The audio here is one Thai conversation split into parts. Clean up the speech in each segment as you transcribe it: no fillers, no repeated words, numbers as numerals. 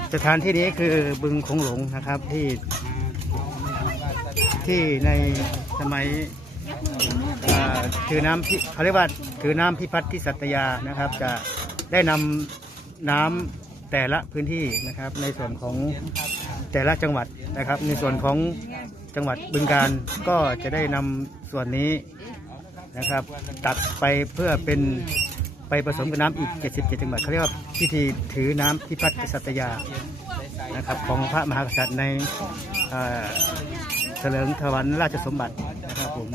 สถานที่นี้คือบึงคงหลงนะครับที่ในสมัยถือน้ำเขาเรียกว่าถือน้ำพิพัฒน์ที่สัตยานะครับจะได้นำน้ำแต่ละพื้นที่นะครับในส่วนของแต่ละจังหวัดนะครับในส่วนของจังหวัดบึงกาฬก็จะได้นำส่วนนี้นะครับตักไปเพื่อเป็นไปผสมกับน้ำอีก77จังหวัดเขาเรียกว่าพิธีถือน้ำพิพัฒน์ที่สัตยานะครับของพระมหากษัตริย์ในเฉลิมถวันราชสมบัตินะครับผม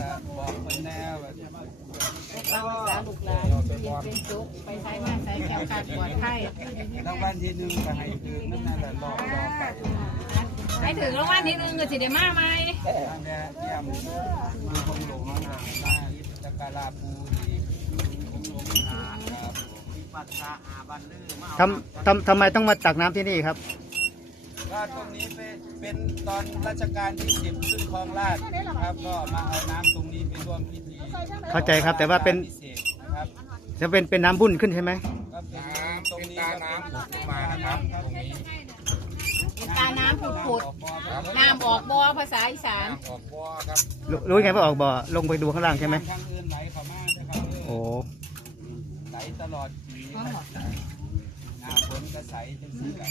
ไปใช้มาใช้แก้วขาดปวดไข้รางวัลที่1ก็ให้คือนั่นแหละรอให้ถึงรางวัลที่1ก็สิได้มาไหมทางเนี่ยเยี่ยมมือคงหลงน้ำมาตะการาปูที่คงหลงครับปัสสาอาบันลือทำไมต้องมาตักน้ำที่นี่ครับก็ตรงนี้เป็นตอนรัชกาลที่10ขึ้นครองราชครับก็มาเอาน้ำตรงนี้ไปร่วมพิธีเข้าใจครับแต่ว่าเป็นจะเป็นน้ำบุญขึ้นใช่ไหมก็เป็นน้ำตรงนี้น้ำผุดขึ้นมานะครับตรงนี้ตาน้ำผุดน้ำออกบ่อภาษาอีสานออกบ่อครับรู้ไงว่าออกบ่อลงไปดูข้างล่างใช่ไหมทางอื่นไหลเข้ามาใช่ครับโอ้ไหลตลอดปีหน้าฝนก็ใสจังสีไหล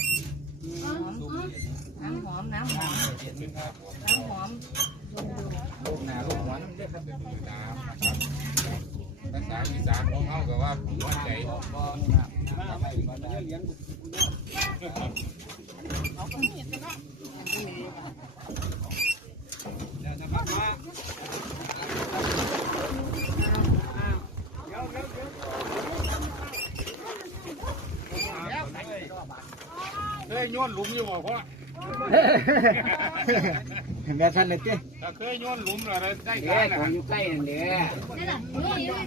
น้ำหอมน้ำหอมน้ำหอมลูกหนาลูกหัวน้ำเด็ดครับเป็นน้ำภาษาอีสานของเขาก็ว่าหัวใจออกบ่อนะทำไมมันเลี้ยงเคยโยนหลุมอยู่บ่พ่อแบบท่านเลยเจ้เคยโยนหลุมอะไรได้การนะอยู่ใกล้นั่นเด้